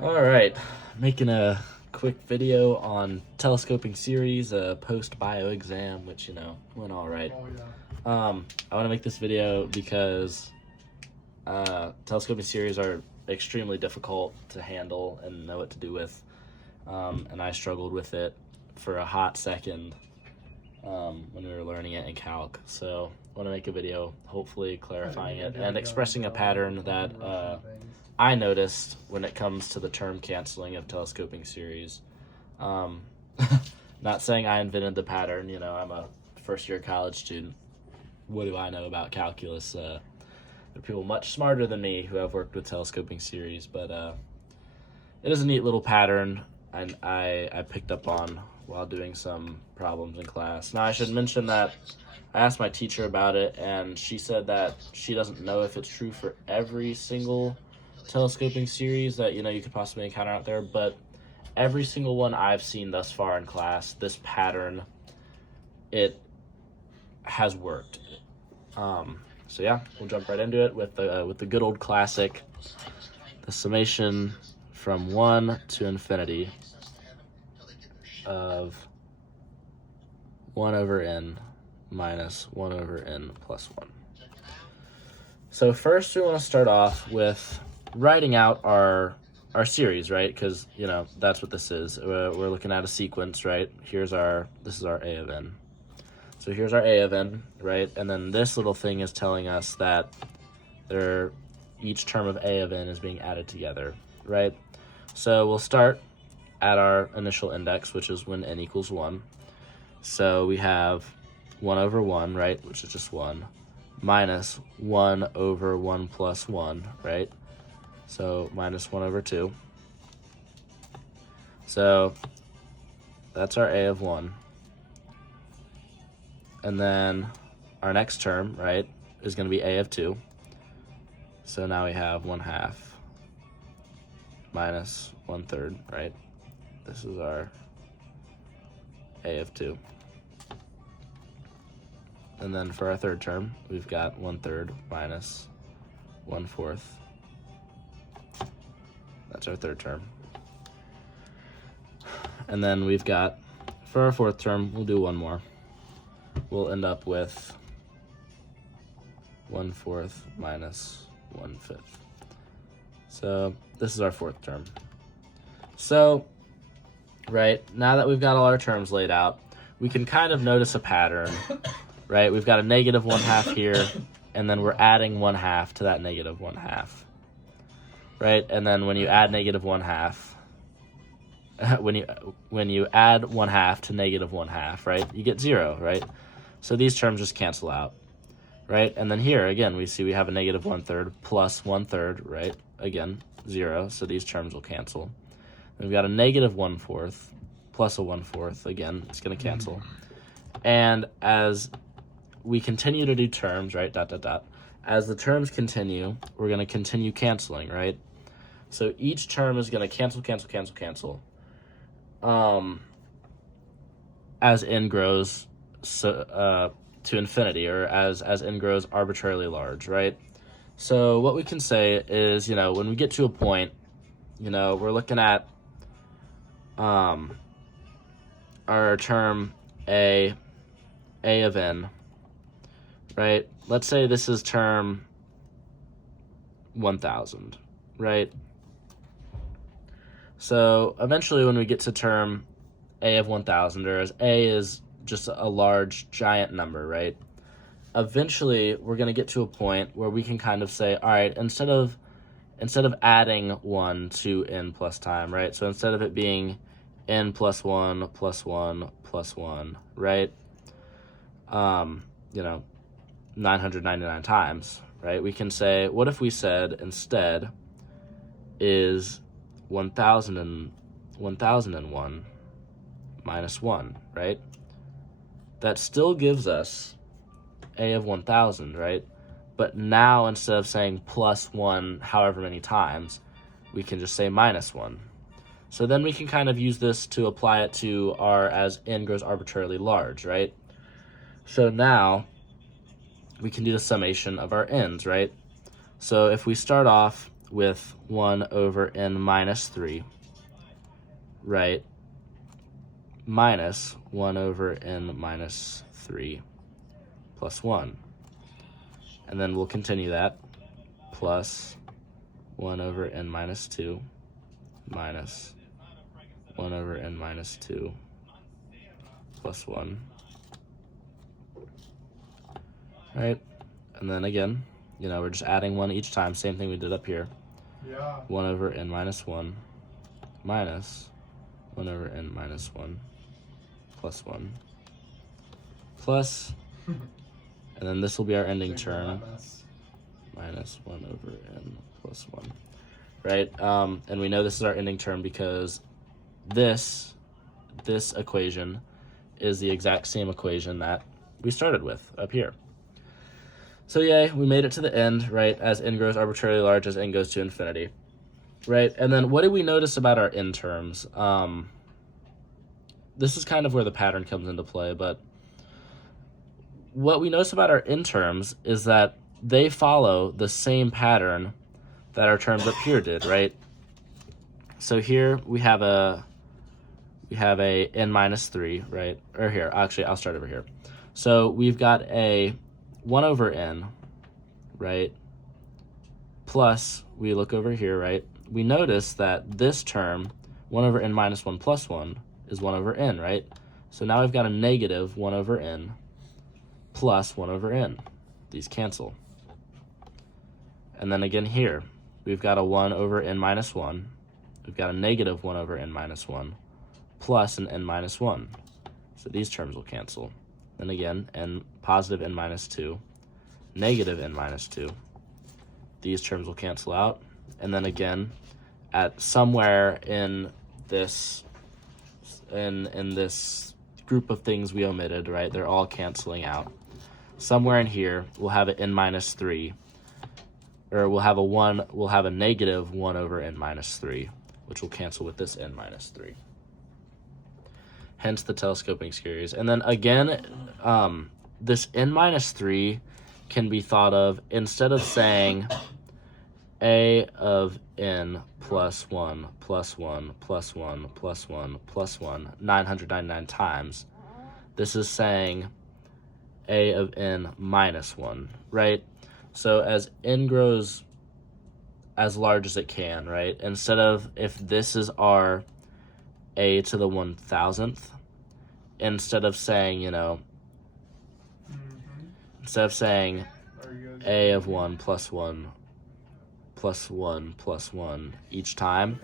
All right, making a quick video on telescoping series, post bio exam, which went all right. I want to make this video because telescoping series are extremely difficult to handle and know what to do with, and I struggled with it for a hot second when we were learning it in calc. So I want to make a video, hopefully clarifying it and expressing a pattern that I noticed when it comes to the term canceling of telescoping series. Not saying I invented the pattern, I'm a first-year college student. What do I know about calculus? There are people much smarter than me who have worked with telescoping series, but it is a neat little pattern and I picked up on while doing some problems in class. Now, I should mention that I asked my teacher about it, and she said that she doesn't know if it's true for every single telescoping series that you could possibly encounter out there, but every single one I've seen thus far in class, this pattern, it has worked. So yeah, we'll jump right into it with the good old classic, the summation from 1 to infinity of 1 over n minus 1 over n plus 1. So first we want to start off with writing out our series, right? Because that's what this is. We're looking at a sequence, right? This is our a of n. So here's our a of n, right? And then this little thing is telling us that each term of a of n is being added together, right? So we'll start at our initial index, which is when n equals 1. So we have 1 over 1, right, which is just 1, minus 1 over 1 plus 1, right? So minus 1 over 2. So that's our a of 1. And then our next term, right, is going to be a of 2. So now we have 1/2 minus 1/3, right? This is our a of 2. And then for our third term, we've got 1/3 minus 1/4. That's our third term. And then we've got, for our fourth term, we'll do one more. We'll end up with 1/4 minus 1/5. So this is our fourth term. So, right, now that we've got all our terms laid out, we can kind of notice a pattern, right? We've got a negative 1/2 here, and then we're adding 1/2 to that negative 1/2. Right, and then when you add negative 1/2, when you add 1/2 to negative 1/2, right, you get 0, right? So these terms just cancel out, right? And then here again, we see we have a negative 1/3 plus 1/3, right? Again, 0. So these terms will cancel. And we've got a negative 1/4 plus a 1/4. Again, it's going to cancel. And as we continue to do terms, right? As the terms continue, we're going to continue canceling, right? So each term is going to cancel. As n grows to infinity, or as n grows arbitrarily large, right? So what we can say is, when we get to a point, we're looking at our term a of n, right? Let's say this is term 1000, right? So eventually when we get to term a of 1000, or as a is just a large, giant number, right? Eventually we're going to get to a point where we can kind of say, all right, instead of adding 1 to n plus time, right? So instead of it being n plus 1 plus 1 plus 1, right? 999 times, right? We can say, what if we said instead is 1001 minus 1, right? That still gives us a of 1000, right? But now instead of saying plus 1 however many times, we can just say minus 1. So then we can kind of use this to apply it to our as n grows arbitrarily large, right? So now we can do the summation of our n's, right? So if we start off with 1 over n minus 3, right, minus 1 over n minus 3 plus 1. And then we'll continue that, plus 1 over n minus 2 minus 1 over n minus 2 plus 1. Right? And then again, we're just adding 1 each time, same thing we did up here. Yeah. 1 over n minus 1 minus 1 over n minus 1 plus 1 plus, and then this will be our ending term, minus 1 over n plus 1, right? And we know this is our ending term because this equation is the exact same equation that we started with up here. So yay, we made it to the end, right, as n grows arbitrarily large as n goes to infinity, right? And then what do we notice about our n terms? This is kind of where the pattern comes into play, but what we notice about our n terms is that they follow the same pattern that our terms up here did, right? So here we have a n minus 3, right? Or here, actually, I'll start over here. So we've got a 1 over n, right? Plus, we look over here, right? We notice that this term, 1 over n minus 1 plus 1, is 1 over n, right? So now we've got a negative 1 over n plus 1 over n. These cancel. And then again here, we've got a 1 over n minus 1. We've got a negative 1 over n minus 1 plus an n minus 1. So these terms will cancel. Then again, positive n minus 2, negative n minus 2. These terms will cancel out. And then again, at somewhere in this group of things we omitted, right, they're all canceling out. Somewhere in here, we'll have an n minus 3, or we'll have a negative 1 over n minus 3, which will cancel with this n minus 3. Hence the telescoping series. And then again, this n minus 3 can be thought of, instead of saying a of n plus 1 plus 1 plus 1 plus 1 plus 1 999 times, this is saying a of n minus 1, right? So as n grows as large as it can, right, instead of, if this is our a to the 1,000th, instead of saying, instead of saying a of 1 plus 1 plus 1 plus 1 each time,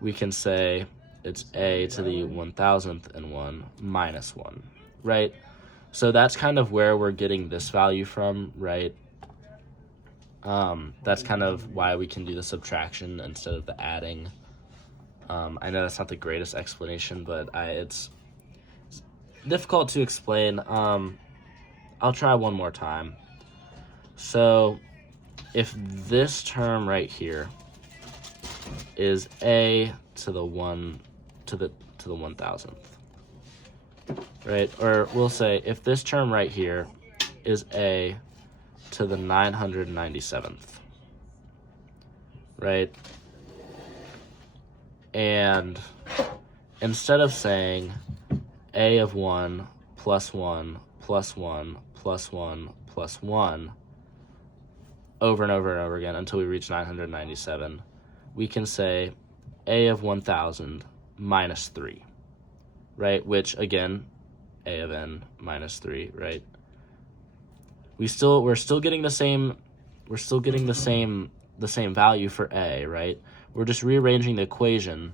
we can say it's a to the 1,000th and 1 minus 1, right? So that's kind of where we're getting this value from, right? That's kind of why we can do the subtraction instead of the adding. I know that's not the greatest explanation, but it's difficult to explain. I'll try one more time. So if this term right here is a to the 1,000th, right? Or we'll say if this term right here is a to the 997th, right? And instead of saying a of 1 plus 1 plus 1 plus 1 plus 1 over and over and over again until we reach 997, we can say a of 1,000 minus 3, right? Which again, a of n minus 3, right? We're still getting the same value for a, right? We're just rearranging the equation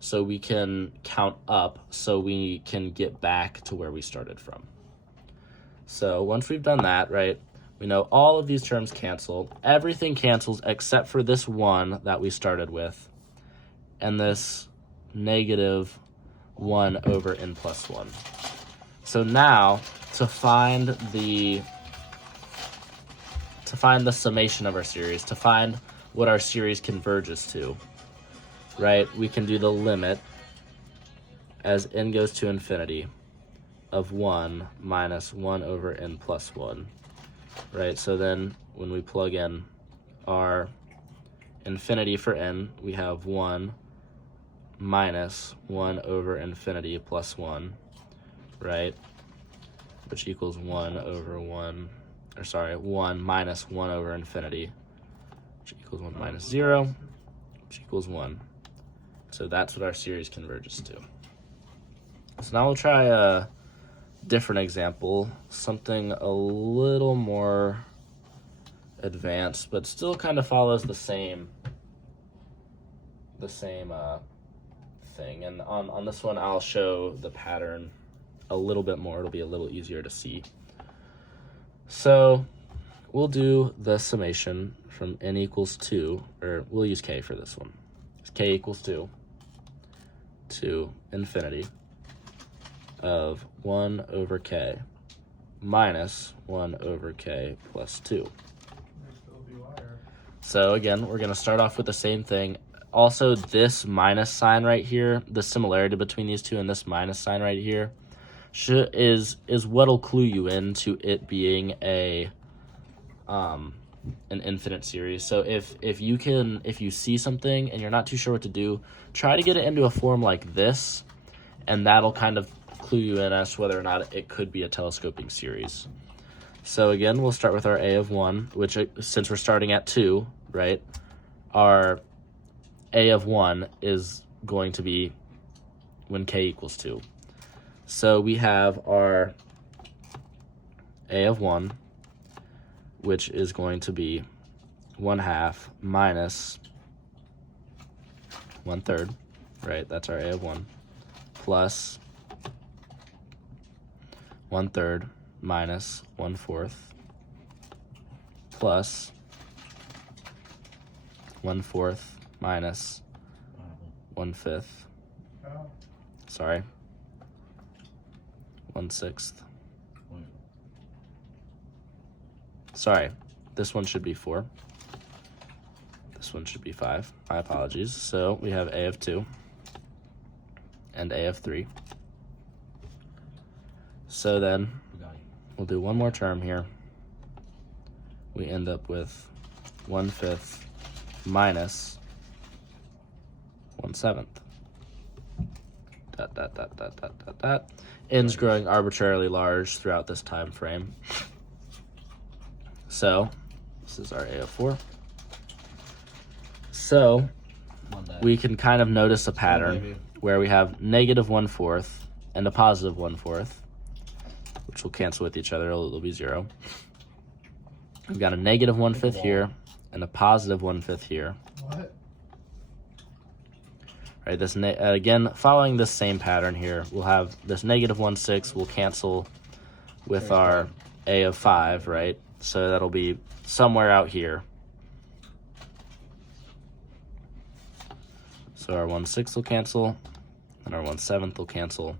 so we can count up, so we can get back to where we started from. So once we've done that, right, we know all of these terms cancel. Everything cancels except for this 1 that we started with, and this negative 1 over n plus 1. So now, to find the summation of our series, to find what our series converges to, right, we can do the limit as n goes to infinity of 1 minus 1 over n plus 1, right? So then when we plug in our infinity for n, we have 1 minus 1 over infinity plus 1, right? Which equals 1 over 1, or sorry, 1 minus 1 over infinity, which equals 1 minus 0, which equals 1. So that's what our series converges to. So now we'll try a different example, something a little more advanced, but still kind of follows the same thing. And on this one, I'll show the pattern a little bit more. It'll be a little easier to see. So we'll do the summation from n equals 2, or we'll use k for this one. K equals 2 to infinity of 1 over k minus 1 over k plus 2. So again, we're going to start off with the same thing. Also, this minus sign right here, the similarity between these two and this minus sign right here, is what'll clue you into it being an infinite series. So if you see something and you're not too sure what to do, try to get it into a form like this, and that'll kind of clue you in as to whether or not it could be a telescoping series. So again, we'll start with our a of 1, which since we're starting at 2, right, our a of 1 is going to be when k equals 2. So we have our a of 1, which is going to be 1/2 minus 1/3, right? That's our a of 1, plus 1/3 minus 1/4, plus 1/4 minus 1/5. Sorry. 1/6. Sorry, this one should be 4. This one should be 5. My apologies. So we have a of 2 and a of 3. So then we'll do one more term here. We end up with 1/5 minus 1/7. N's growing arbitrarily large throughout this time frame. So this is our a of 4. So we can kind of notice a pattern where we have negative 1/4 and a positive 1/4, which will cancel with each other. It'll be 0. We've got a negative 1/5 here and a positive 1/5 here. What? Right, this again, following this same pattern here, we'll have this negative 1/6 will cancel with our a of 5, right? So that'll be somewhere out here. So our 1/6 will cancel, and our 1/7 will cancel.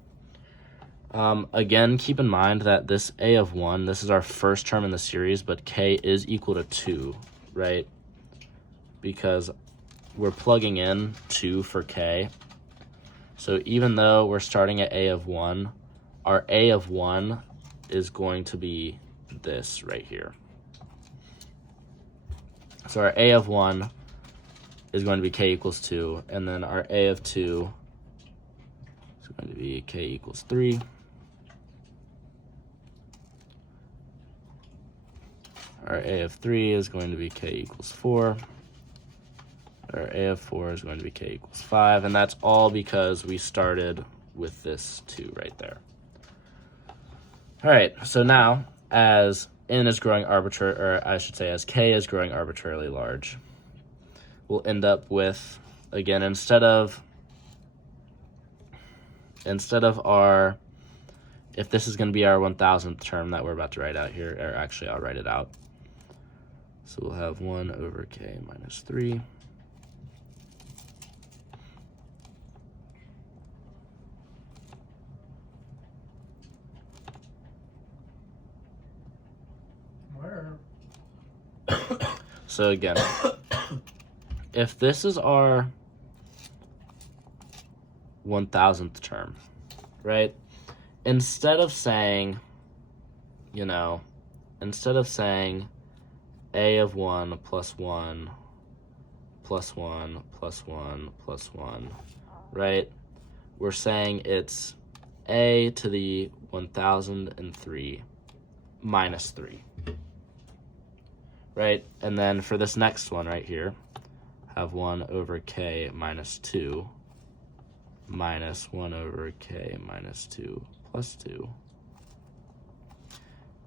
Again, keep in mind that this a of 1, this is our first term in the series, but k is equal to 2, right? Because we're plugging in 2 for k. So even though we're starting at a of 1, our a of 1 is going to be this right here. So our a of 1 is going to be k equals 2, and then our a of 2 is going to be k equals 3. Our a of 3 is going to be k equals 4. Our a of 4 is going to be k equals 5, and that's all because we started with this 2 right there. All right, so now as n is growing as k is growing arbitrarily large, we'll end up with, again, instead of our, if this is going to be our 1,000th term that we're about to write out here, or actually I'll write it out. So we'll have 1 over k minus 3. Where? So again, if this is our 1,000th term, right? Instead of saying a of 1 plus 1 plus 1 plus 1 plus 1, right? We're saying it's a to the 1003 minus 3, right? And then for this next one right here, have 1 over k minus 2 minus 1 over k minus 2 plus 2.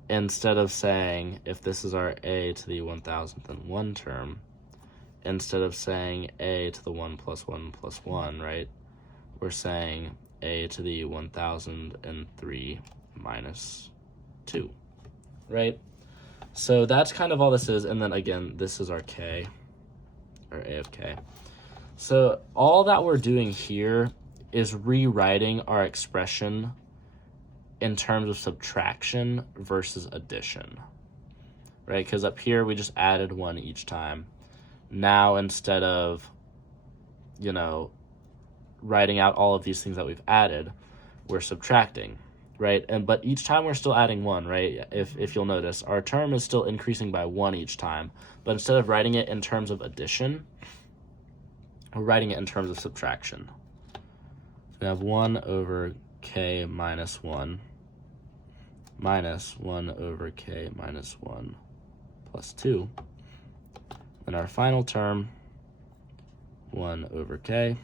Instead of saying, if this is our a to the 1001 term, instead of saying a to the 1 plus 1 plus 1, right, we're saying a to the 1003 minus 2, right? So that's kind of all this is. And then again, this is our k, or a of k. So all that we're doing here is rewriting our expression in terms of subtraction versus addition, right? Because up here we just added 1 each time. Now instead of, writing out all of these things that we've added, we're subtracting, right? But each time we're still adding 1, right? If you'll notice, our term is still increasing by 1 each time, but instead of writing it in terms of addition, we're writing it in terms of subtraction. So we have 1 over k minus 1 minus 1 over k minus 1 plus 2. And our final term, 1 over k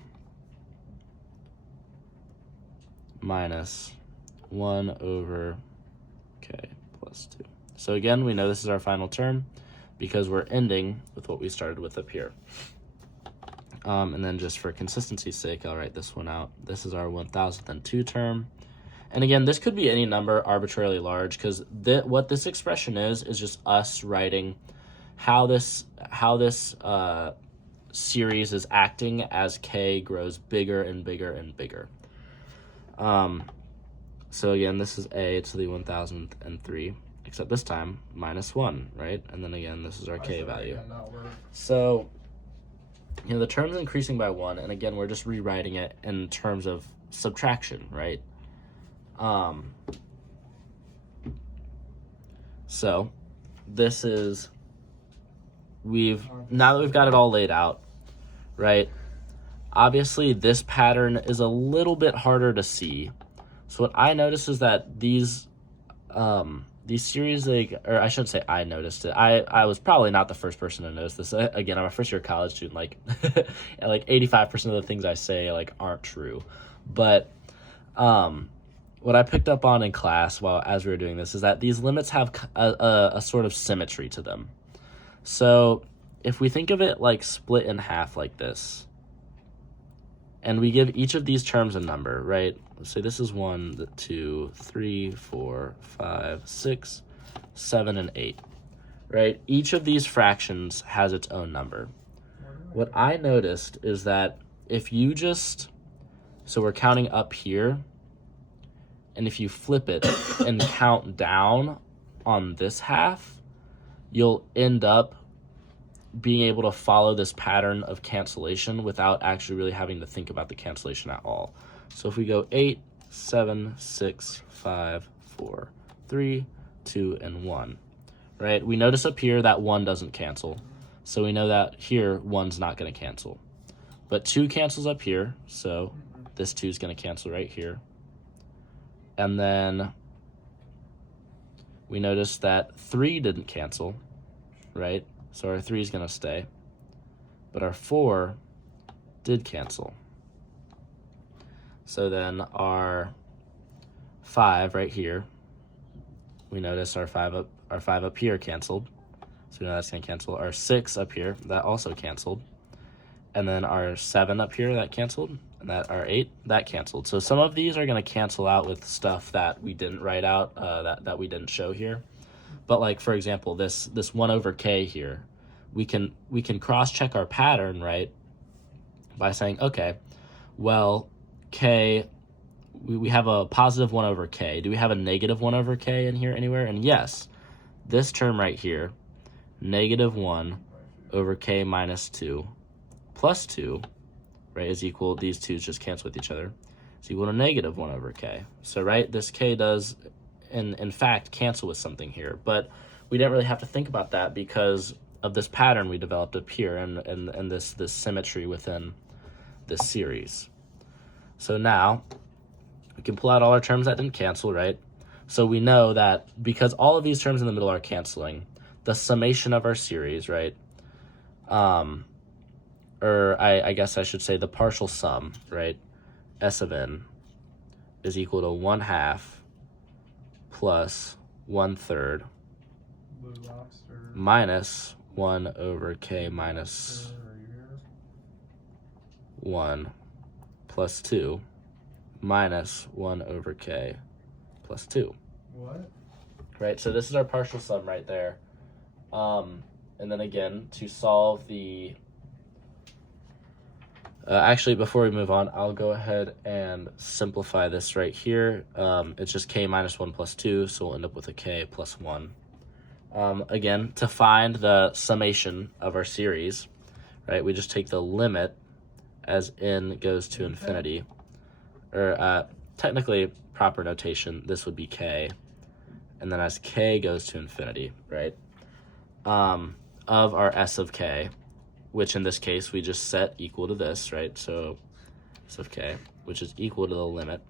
minus 1 over k plus 2. So again, we know this is our final term because we're ending with what we started with up here. And then just for consistency's sake, I'll write this one out. This is our 1002 term. And again, this could be any number arbitrarily large, because what this expression is just us writing how this series is acting as k grows bigger and bigger and bigger. So again, this is a to the 1003, except this time minus 1, right? And then again, this is our k value. So the term's increasing by 1, and again, we're just rewriting it in terms of subtraction, right? So this is, now that we've got it all laid out, right? Obviously, this pattern is a little bit harder to see. So what I noticed is that these series, or I shouldn't say I noticed it. I was probably not the first person to notice this. Again, I'm a first year college student. And 85% of the things I say aren't true. But what I picked up on in class as we were doing this is that these limits have a sort of symmetry to them. So if we think of it split in half like this, and we give each of these terms a number, right? Let's say this is 1, 2, 3, 4, 5, 6, 7, and 8, right? Each of these fractions has its own number. What I noticed is that if you so we're counting up here, and if you flip it and count down on this half, you'll end up being able to follow this pattern of cancellation without actually really having to think about the cancellation at all. So if we go 8, 7, 6, 5, 4, 3, 2, and 1, right? We notice up here that 1 doesn't cancel. So we know that here 1's not going to cancel. But 2 cancels up here, so this 2 is going to cancel right here. And then we notice that 3 didn't cancel, right? So our 3 is going to stay. But our 4 did cancel. So then our 5 right here, we notice our 5 up here canceled. So we know that's going to cancel. Our 6 up here, that also canceled. And then our 7 up here, that canceled. And our 8, that canceled. So some of these are going to cancel out with stuff that we didn't write out, that we didn't show here. But for example, this 1 over k here, we can cross-check our pattern, right, by saying, okay, well, k, we have a positive 1 over k. Do we have a negative 1 over k in here anywhere? And yes, this term right here, negative 1 over k minus 2 plus 2, right, is equal, these 2's just cancel with each other, is equal to negative 1 over k. So, right, this k does in fact cancel with something here, but we didn't really have to think about that because of this pattern we developed up here and this symmetry within this series. So now we can pull out all our terms that didn't cancel, right? So we know that because all of these terms in the middle are canceling, the summation of our series, right? Or I guess I should say the partial sum, right? S of n is equal to 1/2 plus 1/3 minus 1 over k minus 1 plus 2 minus 1 over k plus 2. What? Right, so this is our partial sum right there. And then again, to solve the... actually, before we move on, I'll go ahead and simplify this right here. It's just k minus 1 plus 2, so we'll end up with a k plus 1. Again, to find the summation of our series, right, we just take the limit as n goes to infinity. Or technically, proper notation, this would be k. And then as k goes to infinity, right, of our s of k, which in this case we just set equal to this, right? So s of k, which is equal to the limit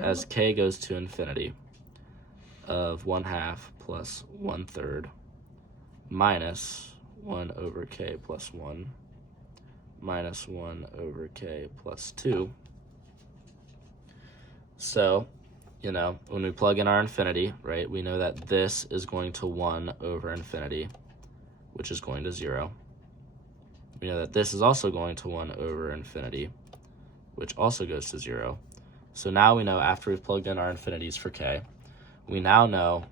as k goes to infinity of 1/2 plus 1/3 minus 1 over k plus 1 minus 1 over k plus 2. So, you know, when we plug in our infinity, right, we know that this is going to 1 over infinity, which is going to 0. We know that this is also going to 1 over infinity, which also goes to 0. So now we know, after we've plugged in our infinities for k, we now know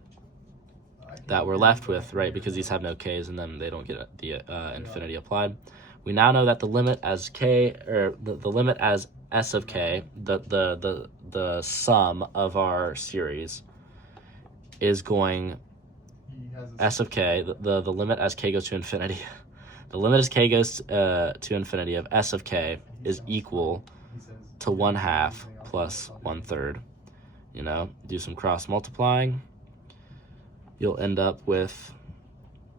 that we're left with, right, because these have no k's in them, they don't get the infinity applied. We now know that the limit as k, or the limit as s of k, the sum of our series is going s of k, the limit as k goes to infinity, the limit as k goes to infinity of s of k is equal to 1/2 plus 1/3. You know, do some cross multiplying, you'll end up with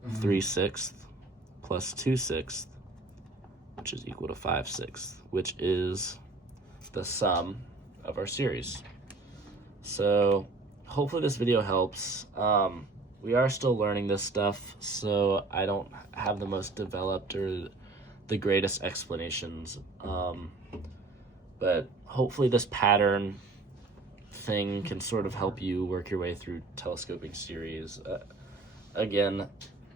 3/6 plus 2/6, which is equal to 5/6, which is the sum of our series. So hopefully this video helps. We are still learning this stuff, so I don't have the most developed or the greatest explanations. But hopefully this pattern thing can sort of help you work your way through telescoping series. Again,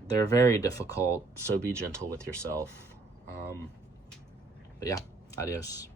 they're very difficult, so be gentle with yourself. But yeah, adios.